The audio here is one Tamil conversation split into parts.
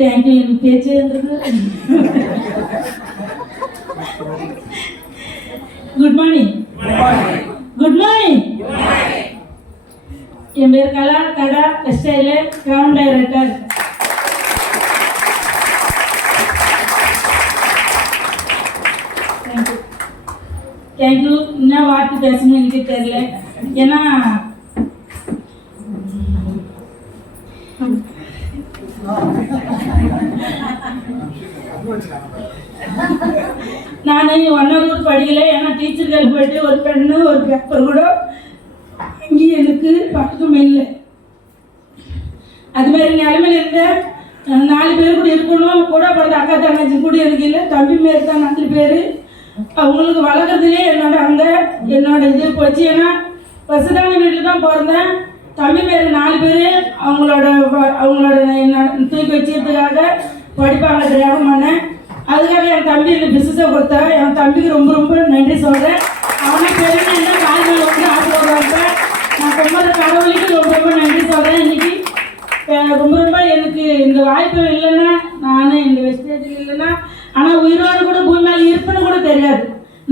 தேங்க்யூ. எனக்கு பேச்சே இருந்தது. Good morning. Good morning. என் பேர் கலா. கடா textile ground director. Thank you. Thank you. என்ன வார்த்தை பேசணும்னு எனக்கு தெரியல. ஏன்னா நான் 1 கூட படிக்கல. ஏன்னா டீச்சர்கள் போயிட்டு ஒரு பெண்ணு ஒரு பேப்பர் கூட அங்கே எனக்கு பக்கமே இல்லை. அது மாதிரி நிலைமையில இருந்த 4 பேர் கூட இருக்கணும். கூட பிறந்த அக்கா தங்கச்சி கூட எனக்கு இல்லை. தம்பி மாரி தான் 4 பேர். அவங்களுக்கு வளர்க்குறதுலே என்னோட இது போச்சு. ஏன்னா வசதான வீட்டில் தான் பிறந்தேன். தம்பி மாரி 4 பேர் அவங்களோட தூக்கி வச்சுக்கிறதுக்காக படிப்பாங்க தியாகம் பண்ணேன். அதுக்காக என் தம்பி எனக்கு பிஸ்னஸை கொடுத்தா. என் தம்பிக்கு ரொம்ப ரொம்ப நன்றி சொல்கிறேன். அவனை பெருமை என்ன காலையில் வந்து ஆசைப்படுவாங்க. நான் கும்பிட்ற கடவுளுக்கு ரொம்ப ரொம்ப நன்றி சொல்கிறேன். இன்னைக்கு ரொம்ப எனக்கு இந்த வாய்ப்பு இல்லைன்னா, நான் இந்த வெஸ்டேஜில் இல்லைன்னா, ஆனால் உயிரோடு கூட பூமி மேலே இருப்புன்னு கூட தெரியாது.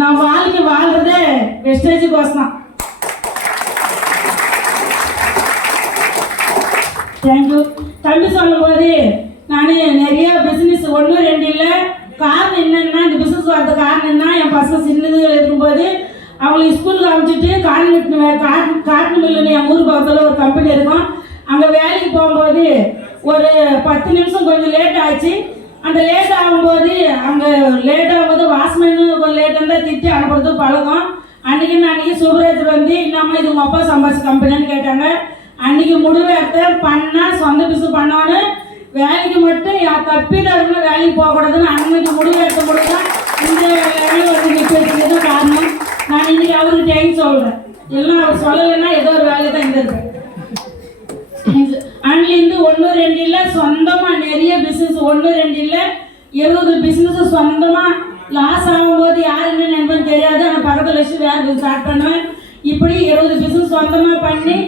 நான் வாழ்க்கை வாழ்கிறதே வெஸ்டேஜுக்கோசம் தான். தேங்க்யூ. தம்பி சொல்லும்போது நான் நிறைய பிஸ்னஸ் 1 2 இல்லை. காரணம் என்னன்னா, இந்த பிஸ்னஸ் வரது காரணம் என்ன, என் பசங்க சின்னது இருக்கும்போது அவங்களுக்கு ஸ்கூலுக்கு அனுப்பிச்சிட்டு காட்டன் மில்லுன்னு என் ஊர் பக்கத்தில் ஒரு கம்பெனி இருக்கும். அங்கே வேலைக்கு போகும்போது ஒரு 10 நிமிஷம் கொஞ்சம் லேட் ஆச்சு. அந்த லேட் ஆகும்போது அங்கே லேட் ஆகும்போது வாட்ச்மேனு கொஞ்சம் லேட் இருந்தால் திட்டி அனுப்புறது பழக்கம். அன்றைக்கி சூப்பர்வைசர் வந்து என்னம்மா இது உங்கள் அப்பா சம்பாதிச்ச கம்பெனின்னு கேட்டாங்க. அன்றைக்கி முடிவு எடுத்தேன், பண்ணால் சொந்த பிஸ்னஸ் பண்ணான்னு வேலைக்கு மட்டும் தப்பி தரணும், வேலைக்கு போகக்கூடாதுன்னு அன்னைக்கு முடிவு எடுத்த முடிவு தான் இந்த வேலையை வந்து நிற்கிறது காரணம். நான் இன்னைக்கு அவருக்கு தேங்க்ஸ் சொல்கிறேன். எல்லாம் அவர் சொல்லலைன்னா ஏதோ ஒரு வேலை தான் இருந்திருக்கேன். அன்னிலேருந்து 1 2 இல்லை, சொந்தமாக நிறைய பிஸ்னஸ் 1 2 இல்லை 70 பிஸ்னஸ் சொந்தமாக லாஸ் ஆகும்போது யார் என்ன நினைப்பேன்னு தெரியாது. ஆனால் பக்கத்தில் வச்சு வேறு ஸ்டார்ட் பண்ணுவேன். இப்படி 70 பிஸ்னஸ் சொந்தமாக பண்ணி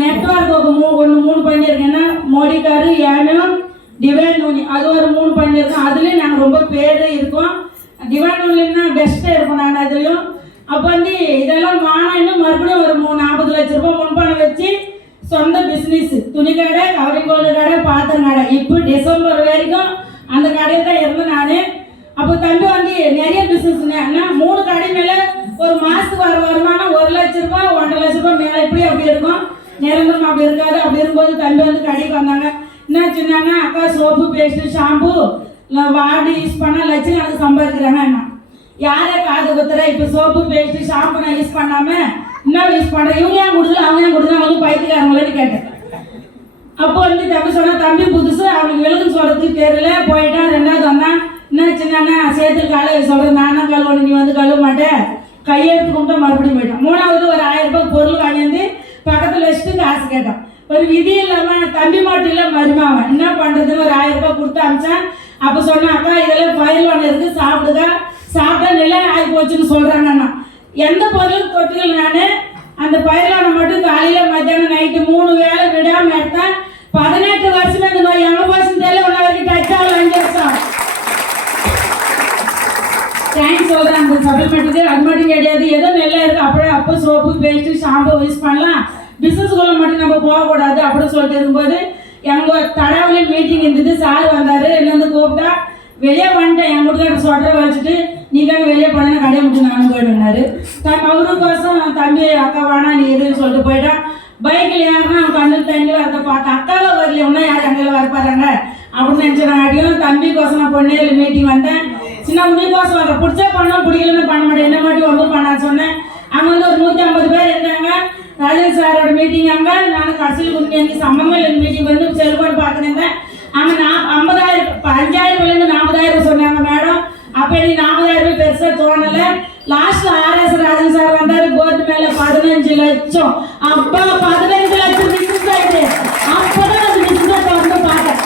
நெட்வொர்க் 3 பண்ணியிருக்கேன்னா, மோடிக்காரு ஏனும் டிவைன் நூனி அது ஒரு 3 பண்ணியிருக்கோம். அதுலேயும் நாங்கள் ரொம்ப பேர் இருக்கோம். டிவைன் நூலின்னா பெஸ்ட்டாக இருக்கும். நான் அதுலேயும் அப்போ வந்து இதெல்லாம் வாங்கினோம். மறுபடியும் ஒரு 40 லட்ச ரூபாய் முன்பணம் வச்சு சொந்த பிஸ்னஸ் துணி கடை, கவரிங் கோல்டு கடை, பாத்திரம் கடை. இப்போ டிசம்பர் வரைக்கும் அந்த கடையில் தான் இருந்தேன் நான். அப்போ தம்பி வந்து நிறைய பிஸ்னஸ் 3 கடை மேலே ஒரு மாதத்துக்கு வர வருமானம் 1 லட்ச ரூபாய் 1.5 லட்ச ரூபாய் மேலே இப்படி அப்படி இருக்கும். நிரந்தரம் அப்படி இருக்காது. அப்படி இருக்கும்போது தம்பி வந்து கடைக்கு வந்தாங்க. என்ன சின்னா, அக்கா சோப்பு பேஸ்ட்டு ஷாம்பு வாடி யூஸ் பண்ணால் லட்சம் சம்பாதிக்கிறாங்க. என்ன யாரே காது குத்துற இப்போ சோப்பு பேஸ்ட்டு ஷாம்பு நான் யூஸ் பண்ணாமல் என்ன யூஸ் பண்ணுறேன், இவங்க ஏன் கொடுக்கல அவங்க ஏன் கொடுக்குறாங்க, அவங்க பைத்துக்காரங்களேன்னு கேட்டேன். அப்போ வந்து தம்பி சொன்னால் தம்பி புதுசு அவனுக்கு விலகுன்னு சொல்கிறதுக்கு தெரியல. போயிட்டான். 2வது வந்தான். என்ன சின்னா சேத்துல காலை சொல்கிறேன், நானும் கழுவணும் நீ வந்து கழுவ மாட்டேன் கையெழுத்து கும்பிட்டா மறுபடியும் போயிட்டான். 3வது ஒரு 1000 ரூபாய் பொருள் வாங்கிட்டு பக்கத்தில் வச்சுட்டு காசு கேட்டான். ஒரு விதி இல்லாமல் தம்பி மட்டும் இல்லை மருமாவன் என்ன பண்ணுறதுன்னு ஒரு 1000 ரூபாய் கொடுத்து அமிச்சான். அப்போ சொன்னேன், அக்கா இதெல்லாம் பயில் ஒன்று இருக்குது சாப்பிடுங்க, சாப்பிட்டா நிலை ஆகி போச்சுன்னு சொல்கிறாங்கண்ணா. எந்த பொருளும் தொட்டுக்கல. நான் அந்த பயிலான மட்டும் காலையில் மத்தியானம் நைட்டு 3 வேளை விடாமல் எடுத்தேன். 18 வருஷமே இந்த மாதிரி எங்கே போச்சுன்னு தெரியல. 1 வரைக்கும் டச் ஆகல. 5 வருஷம் தேங்க்ஸ் சொல்கிறேன் அந்த சப்ளிமெண்ட்டுக்கு. அது மட்டும் கிடையாது, ஏதோ நல்லா இருக்குது அப்படியே அப்போ சோப்பு பேஸ்ட்டு ஷாம்பு யூஸ் பண்ணலாம். பிஸ்னஸ்குள்ளே மட்டும் நம்ம போகக்கூடாது அப்படின்னு சொல்லிட்டு இருக்கும்போது எங்கள் தடாவிலையும் மீட்டிங் இருந்தது. சார் வந்தார். என்ன வந்து கூப்பிட்டா வெளியே வந்துட்டேன். என் வீட்டுக்கார சொட்டரை வச்சுட்டு நீக்காக வெளியே போனேன்னா கடையை மட்டும் நானும் போயிடுனாரு. அவருக்கோசம் தம்பி அக்கா வேணா நீ இருன்னு சொல்லிட்டு போயிட்டான். பைக்கில் ஏறினா அவன் கண்ணில் தண்ணி வரத பார்த்தா அக்காவை வரல, ஒன்றா யார் அங்கே வரப்பாருங்க அப்படின்னு நினச்சினாட்டியும் தம்பிக்கோசம் நான் பொண்ணேரில் மீட்டிங் வந்தேன். சின்ன உன்னிக்கோசம் வர பிடிச்சா பண்ணோம், பிடிக்கலன்னு பண்ண மாட்டேன், என்ன மட்டும் ஒன்றும் பண்ணான்னு சொன்னேன். அங்கே வந்து ஒரு 150 பேர் இருந்தாங்க. ராஜன் சாரோட மீட்டிங் அங்கே. நான் கடைசியில் கொடுத்து எனக்கு சம்மங்கள் மீட்டிங் வந்து செல்போன் பார்த்துருந்தேன். அங்கே 50,000 5,000 40,000 சொன்னாங்க மேடம். அப்போ எனக்கு 40,000 பெருசாக தோணலை. லாஸ்ட்டில் RS ராஜன் சார் வந்தார். போர்டு மேலே 15 லட்சம். அப்போ 15 லட்சம் பிஸ்னஸ் ஆகிடுது. அப்போ தான் அந்த பிஸ்னஸ் வந்து பார்த்தேன்.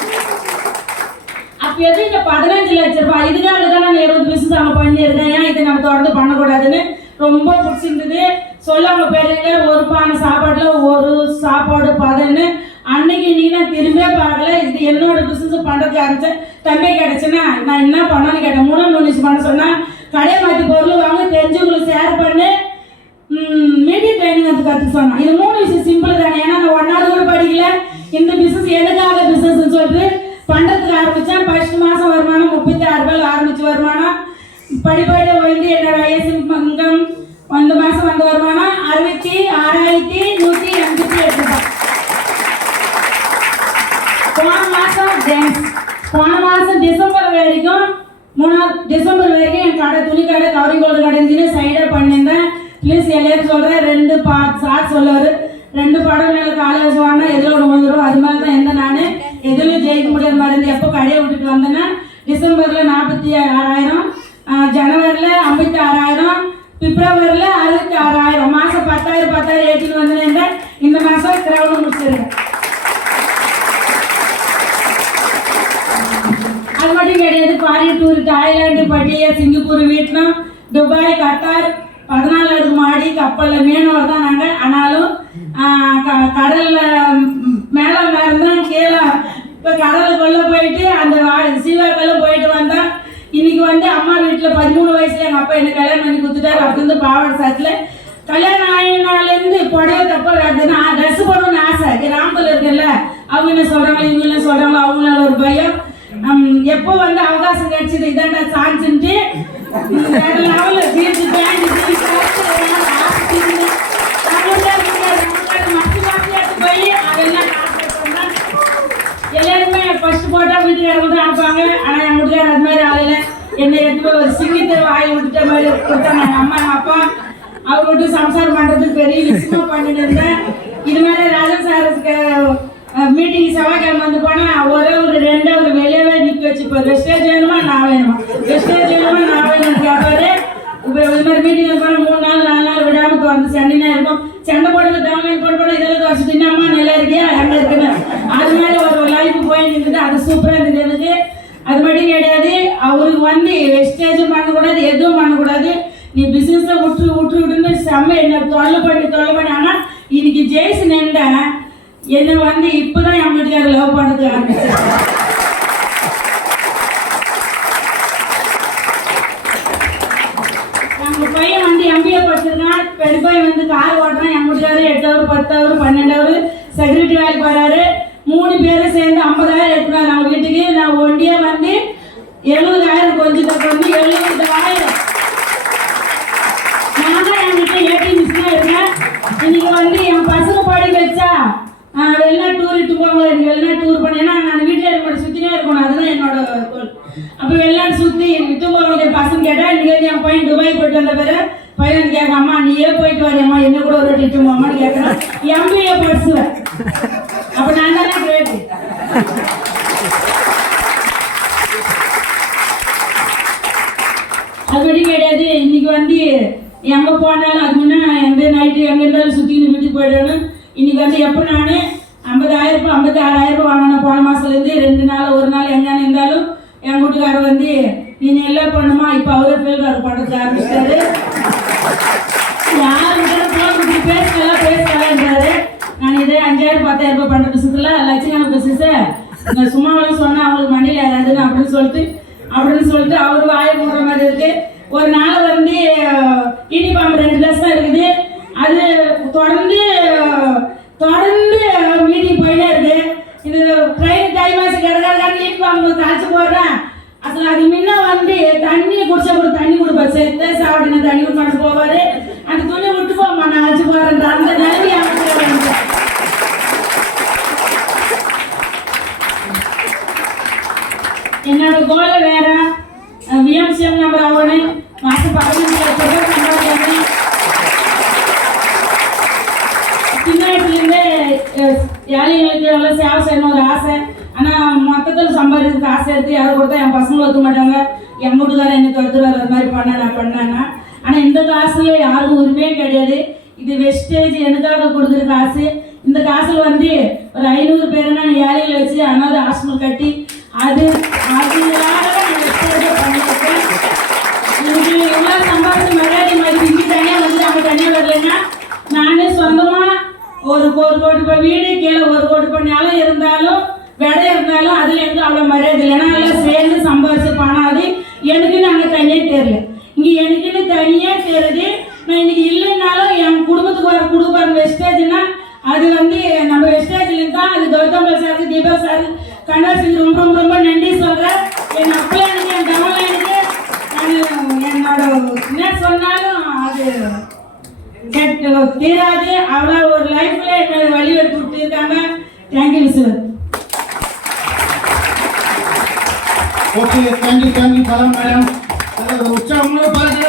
அப்போ எது இந்த 15 லட்ச ரூபாய் இதுக்காக தான் நான் 20 பிஸ்னஸ் அங்கே பண்ணியிருக்கேன். ஏன் இதை நம்ம தொடர்ந்து பண்ணக்கூடாதுன்னு ரொம்ப பிடிச்சிருந்தது. சொல்ல அவங்க பெரியவங்க ஒரு பானை சாப்பாட்டில் ஒரு சாப்பாடு 10 அன்னைக்கு இன்னைக்கு நான் திரும்பியே பார்க்கல. இது என்னோட பிசினஸ் பண்றதுக்கு ஆரம்பிச்சேன். தம்பி கிடைச்சுன்னா நான் என்ன பண்ணணும்னு கேட்டேன். 3 விஷயம் பண்ண சொன்னா கடையை மாற்றி பொருள் வாங்க, தெரிஞ்சவங்களுக்கு ஷேர் பண்ணு, மீடியா ட்ரைனிங் வந்து கற்றுக்க சொன்னான். இது 3 விஷயம் சிம்பிள் தானே. ஏன்னா நான் 1 கூட படிக்கல. இந்த பிசினஸ் எதுக்காக பிசினஸ் சொல்லிட்டு பண்றதுக்கு ஆரம்பிச்சேன். ஃபர்ஸ்ட் மாசம் வருமானம் 36,000 ஆரம்பிச்சு வருமானம் படிப்படியாக வந்து என்னோட இன்கம் அந்த மாசம் வந்த வருமானம் 66,188 ரூபாய். போன மாசம் டிசம்பர் வரைக்கும் 3 டிசம்பர் வரைக்கும் என் கடை துணி கடை கவரிங் கோல்டு கடைஞ்சின்னு சைடாக பண்ணியிருந்தேன். ப்ளீஸ் எல்லாரும் சொல்கிறேன் 2 சார் சொல்லுவார் 2 படம் மேலே காலேஜ் வாங்கினா எதில் ஒன்று வந்துடும். அது மாதிரி தான் எந்த நான் எதுலையும் ஜெயிக்க முடியாத மாதிரி இருந்து எப்போ கடையை விட்டுட்டு வந்தேன்னா டிசம்பரில் 46,000, ஜனவரியில் 56,000, பிப்ரவரியில் 66,000, மாதம் 10,000 ஏற்றிட்டு வந்தேன். இந்த மாதம் கிரௌண்ட் முடிச்சிருக்கேன். அது மட்டும் கிடையாது. Foreign tour, Thailand, Pattaya, Singapore, Vietnam, Dubai, Qatar, 14 அடுக்கு மாடி கப்பலில் மீனவர் தான் நாங்கள். ஆனாலும் கடலில் மேலே தான் கீழே இப்போ கடலுக்குள்ளே போயிட்டு அந்த சீவாக்கெல்லாம் போயிட்டு வந்தேன். இன்னைக்கு வந்து அம்மா வீட்டில் 13 வயசுல எங்கள் அப்பா என்ன கல்யாணம் பண்ணி கொடுத்துட்டாரு. அப்படி பாவாடை சாட்டில் கல்யாணம் ஆயினாலேருந்து புடவை தப்ப வருதுன்னா ட்ரெஸ் போடணும்னு ஆசை. கிராமத்தில் இருக்குல்ல, அவங்க என்ன சொல்கிறாங்களோ இவங்க என்ன சொல்கிறாங்களோ அவங்களால ஒரு பயம். எப்போ வந்து அவகாசம் கிடைச்சது இதாண்டா சான்ஸ்ன்ட்டு வேற லெவலில் தீர்த்து பேண்ட் போய் அதெல்லாம் எல்லாருமே ஃபர்ஸ்ட் போட்டால் வீட்டுக்காரங்க தான் அனுப்பாங்க. ஆனால் என் வீட்டுக்கார அது மாதிரி ஆளையில என்னை எடுத்து போய் ஒரு சிங்கத்தை வாயில் விட்டுட்ட மாதிரி கொடுத்தாங்க. எங்கள் அம்மா எங்கள் அப்பா அவர் விட்டு சம்சாரம் பண்ணுறதுக்கு பெரிய விஷயமா பண்ணிட்டு இருந்தேன். இது மாதிரி ராஜன் சாருக்கு மீட்டிங் செவ்வாய்க்கிழமை வந்து போனால் ஒரே ஒரு 2 வெளியவே நிற்க வச்சுப்பார். வெஸ்டேஜ் வேணுமா நான் வேணுமா, வெஸ்டேஜ் வேணுமா நான் வேணும்னு கேட்பாரு. இப்போ இது மாதிரி மீட்டிங் போனால் 3 நாள் 4 நாள் விடாமல் வந்து சண்டைனா இருக்கும். சண்டை போடுறது டவுன் போட்டு இதெல்லாம் வச்சுட்டு என்னம்மா நல்லா இருக்கியா அங்கே இருக்குன்னு அது மாதிரி ஒரு லைஃப் போய் நிற்குது. அது சூப்பராக இருந்தது எனக்கு. அது மட்டும் கிடையாது, அவருக்கு வந்து வெஸ்டேஜும் பண்ணக்கூடாது, எதுவும் பண்ணக்கூடாது. நீ பிஸ்னஸை விட்டுன்னு செம்ம என்ன தொல்லை பண்ணி. ஆனால் இன்னைக்கு ஜெயிச்சு நின்றேன். என்னை வந்து இப்போதான் என் வீட்டுக்காரர் லவ் பண்ணுறதுக்கு ஆரம்பிச்சேன். எங்கள் பையன் வந்து MBA படிச்சிருக்கான். பெருப்பாய் வந்து கார் ஓட்டுறான். என் வீட்டுக்காரர் 8 ஹவர் 10 ஹவர் 12 ஹவர் செக்யூரிட்டி வேலைக்கு போகிறாரு. 3 பேரும் சேர்ந்து 50,000 எடுத்துனாரு அவங்க வீட்டுக்கு. நான் ஒண்டியா வந்து 70,000 கொஞ்சம் வந்து 70,000. நான் தான் என்கிட்ட ஏடிஎம் மிஷினாக இருக்கேன். இன்னைக்கு வந்து என் பசங்க படிக்க வச்சா வெளிநாட்டு டூர் இட்டு போவாங்க. எனக்கு வெளிநாட்டு டூர் பண்ணேன்னா நான் வீட்டில் இருக்க சுற்றினே இருக்கணும். அதுதான் என்னோட கோல். அப்போ வெளிநாட்டு சுற்றி இட்டு போவாங்க பசங்க கேட்டால் இன்னைக்கு என் பையன் துபாய் போயிட்டு வந்த பிறகு பையன் கேட்க அம்மா நீயே போயிட்டு வரையம்மா என்ன கூட ஒரு இட்டு போவாமான்னு கேட்குறேன். MBA படிச்சுவேன். அப்போ நான் தானே கிரேட். அப்படி கிடையாது. இன்னைக்கு வந்து எங்கே போனாலும் அது முன்னே எந்த நைட்டு எங்கே இருந்தாலும் சுற்றின்னு வீட்டுக்கு போயிடணும். இன்னைக்கு வந்து எப்போ நான் 50,000 56,000 வாங்கினேன் போன மாதத்துலேருந்து. 2 நாள் 1 நாள் எங்கேன்னு இருந்தாலும் என் வீட்டுக்காரர் வந்து நீ எல்லாம் பண்ணுமா. இப்போ அவரே ஃபீல்டார் பண்ணுறது ஆரம்பிச்சிட்டாரு. யாருக்கிட்ட பேசலான்றாரு. நான் இதே 5,000 10,000 பண்ணுற பிசினஸ்ல லட்சக்கணக்கான பிசினஸை நான் சும்மாவெல்லாம் சொன்னேன் அவங்களுக்கு மண்டியில் யாராதுன்னு அப்படின்னு சொல்லிட்டு அவரு வாய போடுற மாதிரி இருக்கு. ஒரு நாள் வந்து இனிப்பாம்பு 2 கிளாஸ் தான் இருக்குது. அது தொடர்ந்து மீட்டிங் போயிட்டே இருக்கு. இது ட்ரெயின் டைமாசி கிடக்காது இனிப்பாம்பு காய்ச்சி போடுறேன். அசல் அது முன்ன வந்து தண்ணி குடிச்சா கூட தண்ணி கொடுப்பாரு. சேர்த்து சாப்பிட்டு தண்ணி குடிப்பாட்டு போவாரு. அந்த துணி விட்டு போமா நான் அழைச்சி போறேன். அந்த நிலைமை என்னோட கோலை வேற. விஎம்சிஎம் நம்பர் ஆகணும். மாதம் 15 லட்சம் சம்பாதிக்கணும். சின்ன வயசுலேருந்தே ஏழைங்களுக்கு எவ்வளோ சேவை செய்யணும் ஒரு ஆசை. ஆனால் மொத்தத்தில் சம்பாதிக்கிறதுக்கு ஆசை எடுத்து யாரும் கொடுத்தா என் பசங்களும் ஒத்துக்க மாட்டாங்க. என் வீட்டுக்காரர் என்ன துரத்துவார் அது மாதிரி பண்ணேன்னா. ஆனால் இந்த காசுல யாருக்கும் உரிமையே கிடையாது. இது வெஸ்டேஜ் எனக்காக கொடுக்குற காசு. இந்த காசில் வந்து ஒரு 500 பேருன்னா ஏழைகளை வச்சு அனாதை ஹாஸ்டல் கட்டி அது பண்ணியிருக்கேன். எனக்கு எவ்வளோ சம்பாதிச்சு மரியாதை மாதிரி இங்கே தனியாக வந்து அவங்க தனியாக வரலைன்னா நானே சொந்தமாக ஒரு கோடி ரூபாய் வீடு கீழே 1 கோடி ரூபாய் இருந்தாலும் அதில் எனக்கு அவ்வளோ மரியாதை இல்லை. ஏன்னா எல்லாம் சேர்ந்து சம்பாரிச்சு பணம் அது எனக்குன்னு அங்கே தனியாக தெரியல. இங்கே எனக்குன்னு தனியாக தெரியுது. நான் இன்னைக்கு இல்லைன்னாலும் என் குடும்பத்துக்கு வர குடும்பம் வெஸ்டேஜ்னா அது வந்து நம்ம வெஸ்டேஜ்லேருந்து தான். அது கௌதம் சாருக்கு, தீபா சார், கண்ணாசிக்கு ரொம்ப ரொம்ப ரொம்ப நன்றி சொல்கிறேன். என் அப்பா எனக்கு, என் தமிழ் எனக்கு, என்னோட என்ன சொன்னாலும் அது தீராது. அவ்வளோ ஒரு லைஃப்ல என்னோட வழிவெடுத்து விட்டுருக்காங்க. Thank you sir. ஓகே, தேங்க்யூ கலா மேடம். உற்சாகமாக பாருங்க.